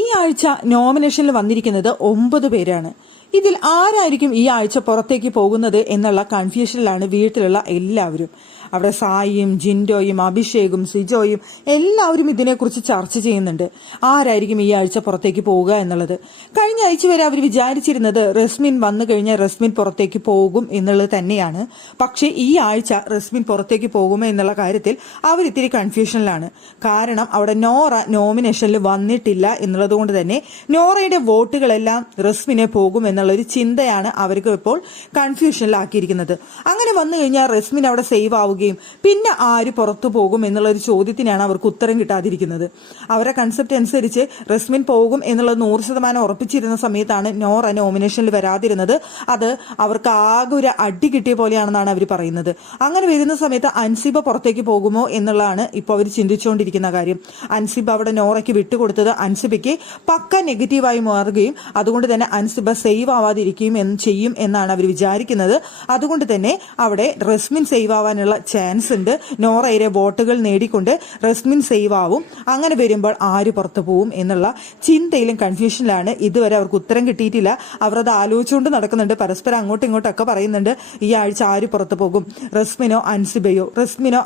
ഈ ആഴ്ച നോമിനേഷനിൽ വന്നിരിക്കുന്നത് 9 പേരാണ്. ഇതിൽ ആരായിരിക്കും ഈ ആഴ്ച പുറത്തേക്ക് പോകുന്നത് എന്നുള്ള കൺഫ്യൂഷനിലാണ് വീട്ടിലുള്ള എല്ലാവരും. അവിടെ സായിയും ജിൻഡോയും അഭിഷേകും സിജോയും എല്ലാവരും ഇതിനെക്കുറിച്ച് ചർച്ച ചെയ്യുന്നുണ്ട്. ആരായിരിക്കും ഈ ആഴ്ച പുറത്തേക്ക് പോവുക എന്നുള്ളത്. കഴിഞ്ഞ ആഴ്ച വരെ അവർ വിചാരിച്ചിരുന്നത് റസ്മിൻ വന്നു കഴിഞ്ഞാൽ റസ്മിൻ പുറത്തേക്ക് പോകും എന്നുള്ളത് തന്നെയാണ്. പക്ഷേ ഈ ആഴ്ച റസ്മിൻ പുറത്തേക്ക് പോകുമോ എന്നുള്ള കാര്യത്തിൽ അവർ ഇത്തിരി കൺഫ്യൂഷനിലാണ്. കാരണം അവിടെ നോറ നോമിനേഷനിൽ വന്നിട്ടില്ല എന്നുള്ളത് കൊണ്ട് തന്നെ നോറയുടെ വോട്ടുകളെല്ലാം റസ്മിനെ പോകും എന്നുള്ളൊരു ചിന്തയാണ് അവർക്ക് ഇപ്പോൾ കൺഫ്യൂഷനിലാക്കിയിരിക്കുന്നത്. അങ്ങനെ വന്നു കഴിഞ്ഞാൽ റസ്മിൻ അവിടെ സേവ് ആവുകയും പിന്നെ ആര് പുറത്തു പോകും എന്നുള്ള ഒരു ചോദ്യത്തിനാണ് അവർക്ക് ഉത്തരം കിട്ടാതിരിക്കുന്നത്. അവരുടെ കൺസെപ്റ്റ് അനുസരിച്ച് റസ്മിൻ പോകും എന്നുള്ളത് 100% ഉറപ്പിച്ചിരുന്ന സമയത്താണ് നോറ നോമിനേഷനിൽ വരാതിരുന്നത്. അത് അവർക്ക് ആകെ ഒരു അടി കിട്ടിയ പോലെയാണെന്നാണ് അവർ പറയുന്നത്. അങ്ങനെ വരുന്ന സമയത്ത് അൻസിബ പുറത്തേക്ക് പോകുമോ എന്നുള്ളതാണ് ഇപ്പോൾ അവർ ചിന്തിച്ചുകൊണ്ടിരിക്കുന്ന കാര്യം. അൻസിബ അവിടെ നോറയ്ക്ക് വിട്ടുകൊടുത്തത് അൻസിബയ്ക്ക് പക്ക നെഗറ്റീവായി മാറുകയും അതുകൊണ്ട് തന്നെ അൻസിബ സേവ് ആവാതിരിക്കുകയും ചെയ്യും എന്നാണ് അവർ വിചാരിക്കുന്നത്. അതുകൊണ്ട് തന്നെ അവിടെ റസ്മിൻ സേവ് ആവാനുള്ള ചാൻസ് ഉണ്ട്. നോറയുടെ വോട്ടുകൾ നേടിക്കൊണ്ട് റസ്മിൻ സേവ് ആവും. അങ്ങനെ വരുമ്പോൾ ആര് പുറത്തു പോവും എന്നുള്ള ചിന്തയിലും കൺഫ്യൂഷനിലാണ്. ഇതുവരെ അവർക്ക് ഉത്തരം കിട്ടിയിട്ടില്ല. അവർ അത് ആലോചിച്ചുകൊണ്ട് നടക്കുന്നുണ്ട്. പരസ്പരം അങ്ങോട്ടും ഇങ്ങോട്ടൊക്കെ പറയുന്നുണ്ട് ഈ ആഴ്ച ആര് പുറത്തു പോകും, റസ്മിനോ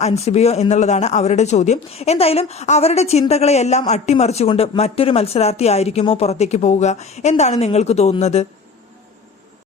അൻസിബയോ എന്നുള്ളതാണ് അവരുടെ ചോദ്യം. എന്തായാലും അവരുടെ ചിന്തകളെയെല്ലാം അട്ടിമറിച്ചുകൊണ്ട് മറ്റൊരു മത്സരാർത്ഥി ആയിരിക്കുമോ പുറത്തേക്ക് പോവുക? എന്താണ് നിങ്ങൾക്ക് തോന്നുന്നത്?